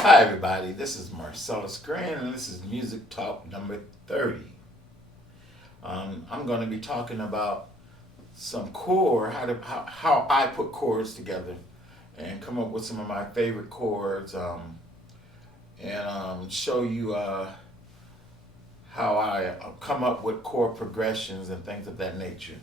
Hi, everybody. This is Marcellus Grant, and this is Music Talk number 30. I'm going to be talking about some chord, how I put chords together and come up with some of my favorite chords and show you how I come up with chord progressions and things of that nature.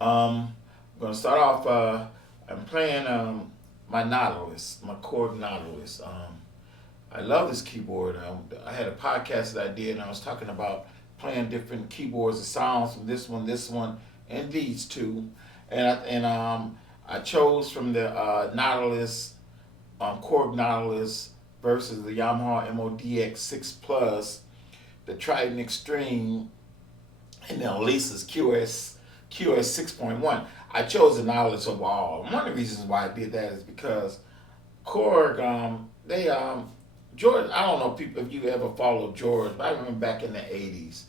I'm going to start off, I'm playing my Nautilus, my chord Nautilus. I love this keyboard. I had a podcast that I did, and I was talking about playing different keyboards and sounds from this one, and these two. I chose from the Nautilus, Korg Nautilus versus the Yamaha MODX 6 Plus, the Triton Extreme, and the Elisa's QS 6.1. I chose the Nautilus over all. One of the reasons why I did that is because Korg, they George. I don't know people if you ever followed George, but I remember back in the '80s,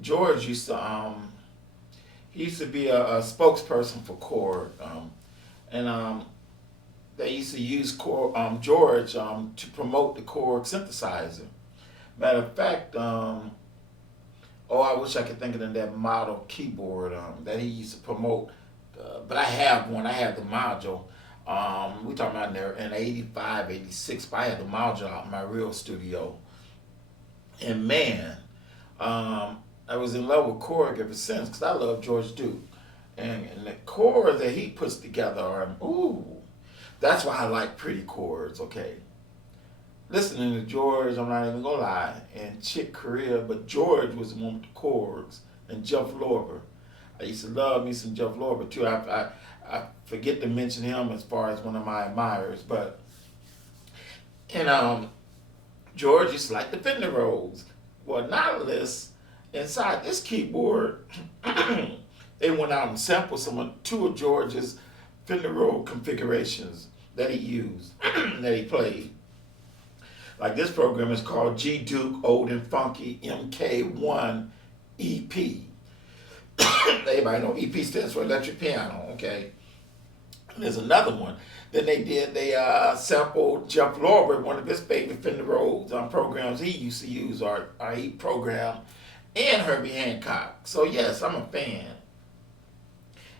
George used to he used to be a spokesperson for Korg, and they used to use Korg, George to promote the Korg synthesizer. Matter of fact, oh, I wish I could think of that model keyboard that he used to promote. But I have one. I have the module. We talking about in 85, 86. But I had the module out in my real studio. And man, I was in love with Korg ever since because I love George Duke. And the chords that he puts together are, ooh, that's why I like pretty chords, okay? Listening to George, I'm not even gonna lie, and Chick Corea, but George was the one with the chords, and Jeff Lorber. I used to love me some Jeff Lorber too. I forget to mention him as far as one of my admirers, but and George used to like the Fender Rhodes. Well, Nautilus inside this keyboard, they went out and sampled two of George's Fender Rhodes configurations that he used, that he played. Like this program is called G Duke Old and Funky MK1 EP. Everybody know EP stands for electric piano, okay? And there's another one. Then they sampled Jeff Lorber, one of his favorite Fender Rhodes programs he used to use, or he programmed, and Herbie Hancock. So yes, I'm a fan.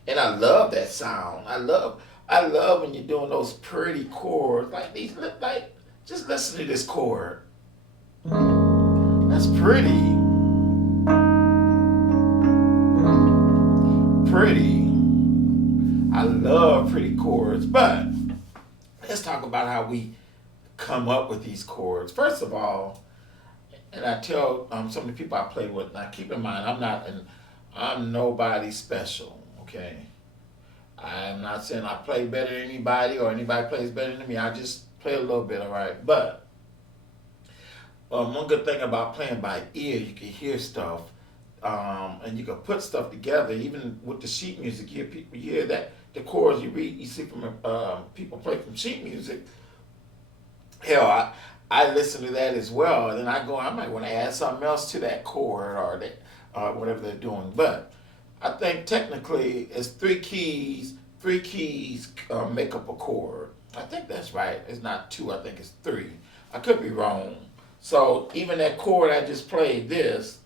And I love that sound. I love when you're doing those pretty chords, like these, like, just listen to this chord. That's pretty. Pretty. I love pretty chords, but let's talk about how we come up with these chords. First of all, and I tell some of the people I play with, now keep in mind, I'm nobody special, okay? I'm not saying I play better than anybody or anybody plays better than me. I just play a little bit, all right? But one good thing about playing by ear, you can hear stuff, and you can put stuff together. Even with the sheet music, you hear that the chords you see from people play from sheet music. Hell, I listen to that as well, and then I might want to add something else to that chord or that whatever they're doing. But I think technically it's three keys. Three keys make up a chord. I think that's right. It's not two. I think it's three. I could be wrong. So even that chord I just played, this.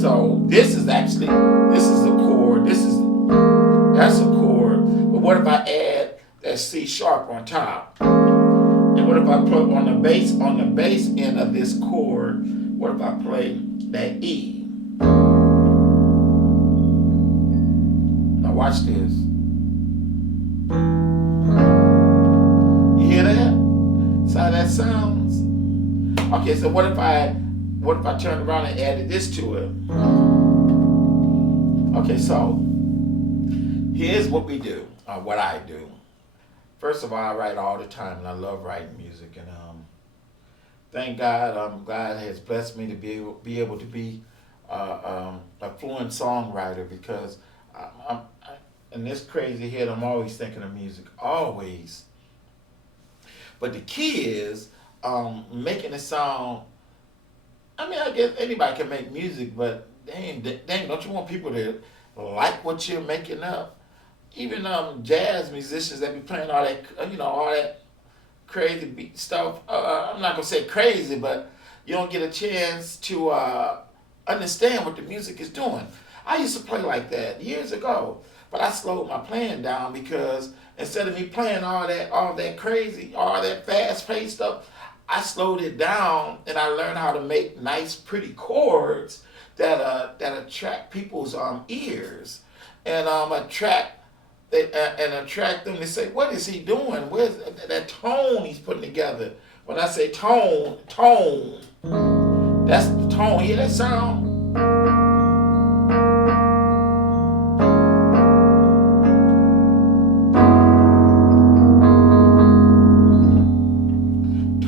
So this is a chord. That's a chord. But what if I add that C sharp on top? And what if I put on the bass end of this chord? What if I play that E? Now watch this. You hear that? That's how that sounds. Okay, so what if I turned around and added this to it? Okay, so here's what we do, what I do. First of all, I write all the time, and I love writing music. And thank God, God has blessed me to be able to be a fluent songwriter because in this crazy head, I'm always thinking of music, always. But the key is making it sound. I mean, I guess anybody can make music, but dang, don't you want people to like what you're making up? Even jazz musicians that be playing all that crazy beat stuff. I'm not gonna say crazy, but you don't get a chance to understand what the music is doing. I used to play like that years ago, but I slowed my playing down because instead of me playing all that crazy, all that fast paced stuff, I slowed it down and I learned how to make nice, pretty chords that attract people's ears and attract them to say, what is he doing? Where's that tone he's putting together? When I say tone, that's the tone. Hear that sound?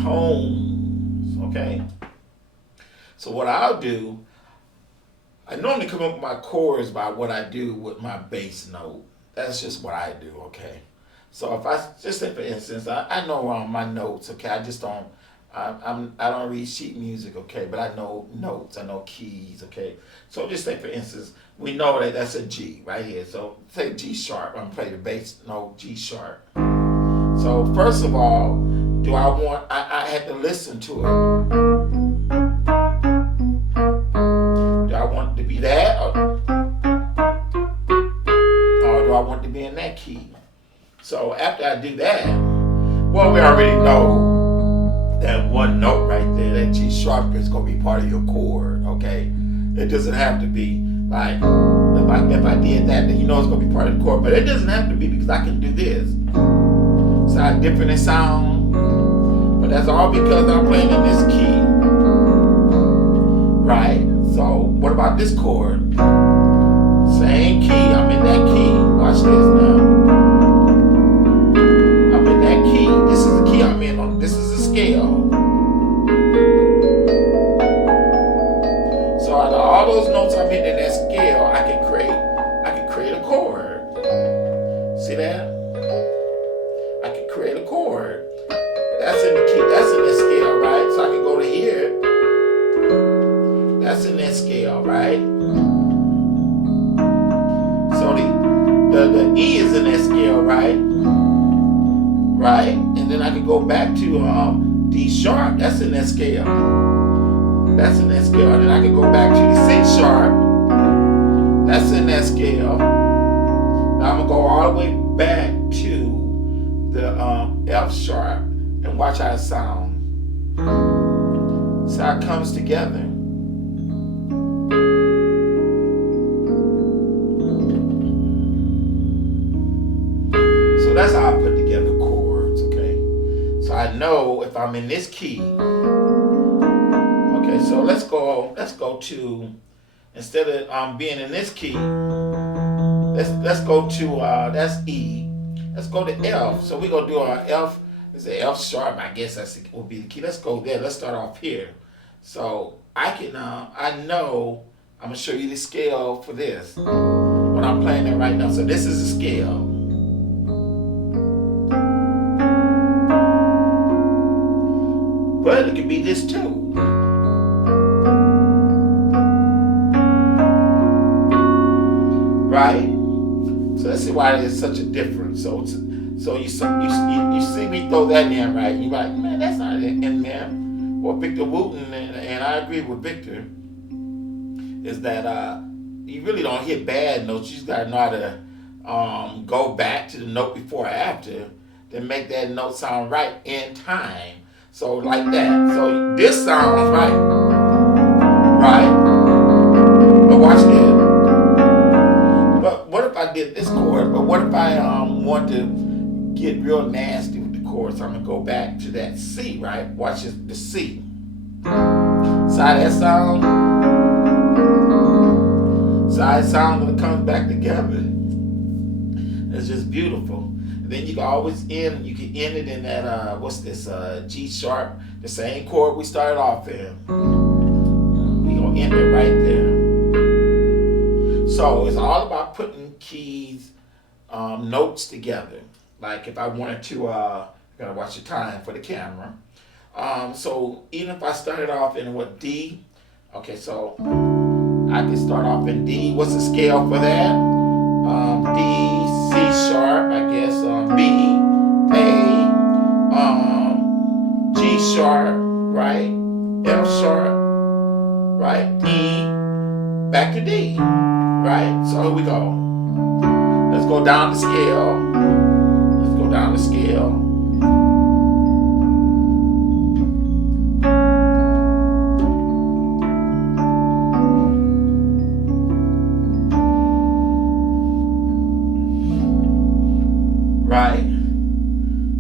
Tones, okay? So what I'll do, I normally come up with my chords by what I do with my bass note. That's just what I do, okay? So if I just say, for instance, I know my notes, okay? I just don't, I don't read sheet music, okay? But I know notes, I know keys, okay? So just say, for instance, we know that that's a G right here. So say G sharp, I'm gonna play the bass note G sharp. So first of all, I had to listen to it. Do I want it to be that, or do I want it to be in that key? So after I do that, well, we already know that one note right there, that G sharp, is going to be part of your chord, okay? It doesn't have to be like, if I did that, then you know it's going to be part of the chord, but it doesn't have to be because I can do this. Sound different in sound, but that's all because I'm playing in this key, right? So what about this chord? Same key, I'm in that key. Watch this now. I'm in that key. This is the key I'm in on. This is the scale. So out of all those notes I'm hitting in that scale, I can create a chord. See that? I can create a chord. That's in the key. That's in the scale, right? So I can go to here. That's in that scale, right? So the E is in that scale, right? Right? And then I can go back to D sharp. That's in that scale. That's in that scale. And then I can go back to the C sharp. That's in that scale. Now I'm gonna go all the way back to the F sharp and watch how it sounds. See how it comes together. So that's how I put together chords, okay? So I know if I'm in this key. Okay, so let's go to, instead of being in this key, let's go to that's E. Let's go to F. So we're gonna do our F. It's an F sharp, I guess will be the key. Let's go there. Let's start off here. So I can I know I'm gonna show you the scale for this when I'm playing it right now. So this is the scale. But it could be this too. Right? So let's see why there's such a difference. So you see me throw that in, right? You're like, man, that's not in there. Well, Victor Wooten, and I agree with Victor, is that you really don't hit bad notes. You just gotta know how to go back to the note before or after to make that note sound right in time. So like that. So this sounds right. Right? But watch this. But what if I did this chord? But what if I want to get real nasty with the chord? So I'm gonna go back to that C, right? Watch this, the C. See how that sound? See how it sounds when it comes back together? It's just beautiful. Then you can always end it in that, what's this, G sharp, the same chord we started off in. We're going to end it right there. So it's all about putting keys, notes together. Like if I wanted to, I gotta watch the time for the camera. So even if I started off in what, D, okay, so I can start off in D. What's the scale for that? D, C sharp, I guess, B, A, the D, right? So here we go. Let's go down the scale. Let's go down the scale. Right?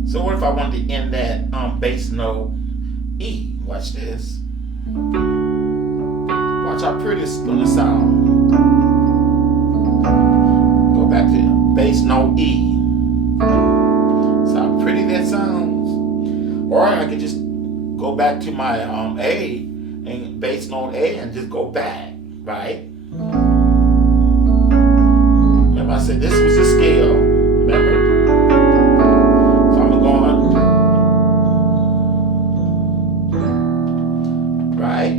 So what if I wanted to end that bass note E? Watch this. Watch how pretty it's gonna sound. Go back to bass note E. See how pretty that sounds? Or I could just go back to my A and bass note A and just go back, right? Remember I said this was the scale, remember? So I'm going, right?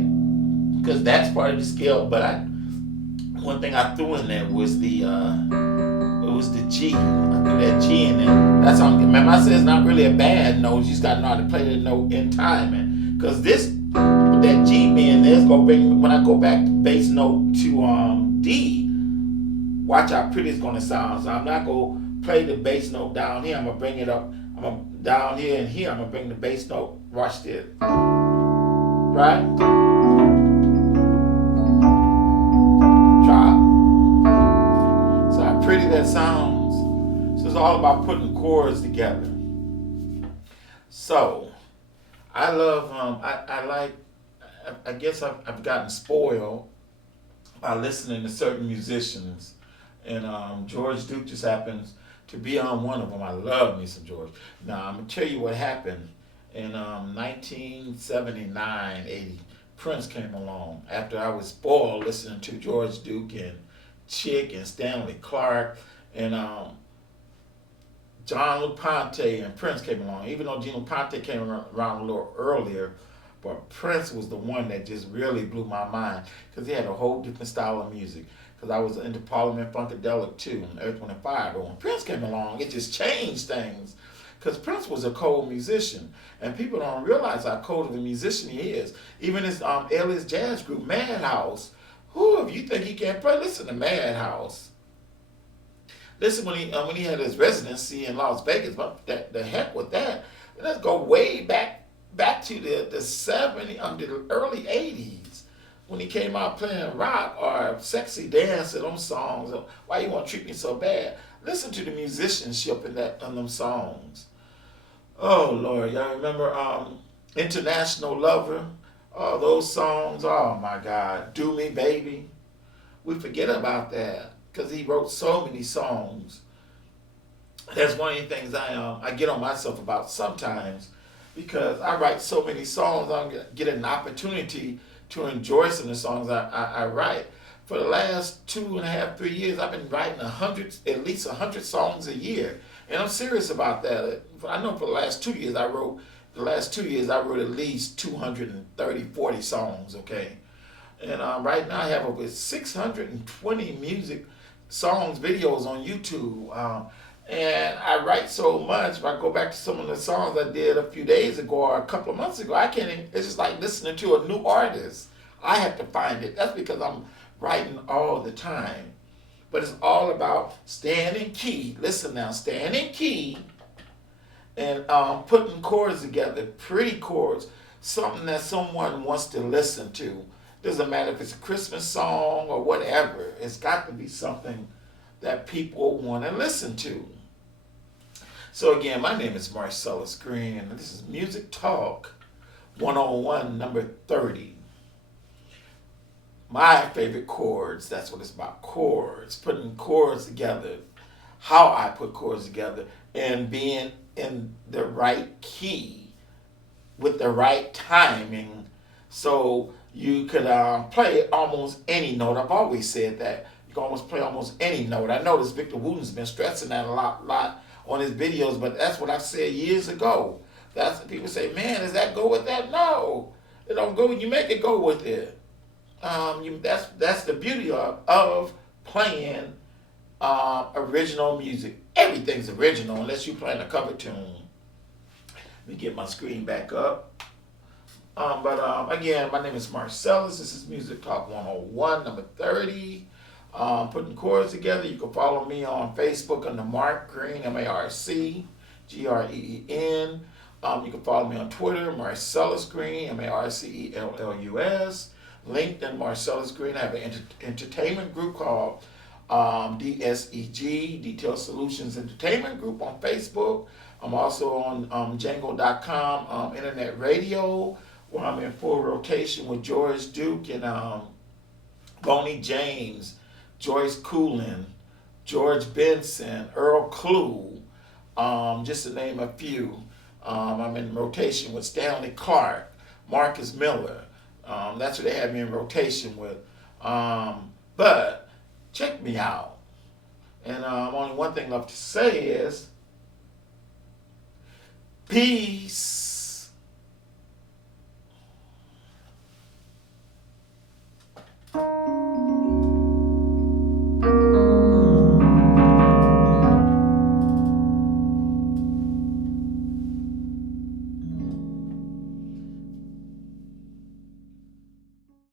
Because that's part of the scale, but one thing I threw in there was the G. I threw that G in there. That's how. Remember, I said it's not really a bad note. You just got to know how to play the note in timing. Because this, with that G being there, it's gonna bring. When I go back to bass note to D, watch how pretty it's gonna sound. So I'm not gonna play the bass note down here. I'm gonna bring it up. I'm gonna down here and here. I'm gonna bring the bass note. Watch this. Right. Pretty that sounds. So it's all about putting chords together. So I love I guess I've gotten spoiled by listening to certain musicians, and George Duke just happens to be on one of them. I love me some George. Now I'm gonna tell you what happened in 1979, 80. Prince came along after I was spoiled listening to George Duke and Chick and Stanley Clarke and John LaPonte and Prince came along. Even though Gino Ponte came around a little earlier, but Prince was the one that just really blew my mind because he had a whole different style of music. Because I was into Parliament Funkadelic too, and Earth, Wind and Fire. But when Prince came along, it just changed things. Because Prince was a cold musician, and people don't realize how cold of a musician he is. Even his alias jazz group, Madhouse. Who, if you think he can't play, listen to Madhouse. Listen when he had his residency in Las Vegas, but the heck with that. Let's go way back to the 70s, the early 80s, when he came out playing rock or sexy dance in them songs. Why you want to treat me so bad? Listen to the musicianship in them songs. Oh Lord, y'all remember International Lover? Oh, those songs, oh my God. Do Me Baby. We forget about that because he wrote so many songs. That's one of the things I get on myself about sometimes because I write so many songs. I don't get an opportunity to enjoy some of the songs I write. For the last 2.5, 3 years, I've been writing at least 100 songs a year. And I'm serious about that. I know for the last 2 years I wrote at least 230, 40 songs, okay? And right now I have over 620 music songs, videos on YouTube. And I write so much, if I go back to some of the songs I did a few days ago or a couple of months ago, it's just like listening to a new artist. I have to find it. That's because I'm writing all the time. But it's all about staying in key. Listen now, staying in key and putting chords together, pretty chords, something that someone wants to listen to. Doesn't matter if it's a Christmas song or whatever. It's got to be something that people want to listen to. So again, my name is Marcellus Green, and this is Music Talk 101, number 30. My favorite chords, that's what it's about, chords, putting chords together, how I put chords together, and being in the right key with the right timing so you could play almost any note. I've always said that. You can almost play almost any note. I notice Victor Wooten's been stressing that a lot on his videos, but that's what I said years ago. That's people say, man, does that go with that? No, it don't go. You make it go with it. That's the beauty of playing original music. Everything's original unless you're playing a cover tune. Let me get my screen back up. Again, my name is Marcellus. This is Music Talk 101, number 30. Putting chords together. You can follow me on Facebook under Mark Green, MarcGreen. You can follow me on Twitter, Marcellus Green, Marcellus. LinkedIn, Marcellus Green. I have an entertainment group called DSEG, Detailed Solutions Entertainment Group on Facebook. I'm also on Django.com, internet radio, where I'm in full rotation with George Duke and Boney James, Joyce Coolin, George Benson, Earl Clue, just to name a few. I'm in rotation with Stanley Clark, Marcus Miller. That's what they have me in rotation with. But check me out. And only one thing left to say is peace.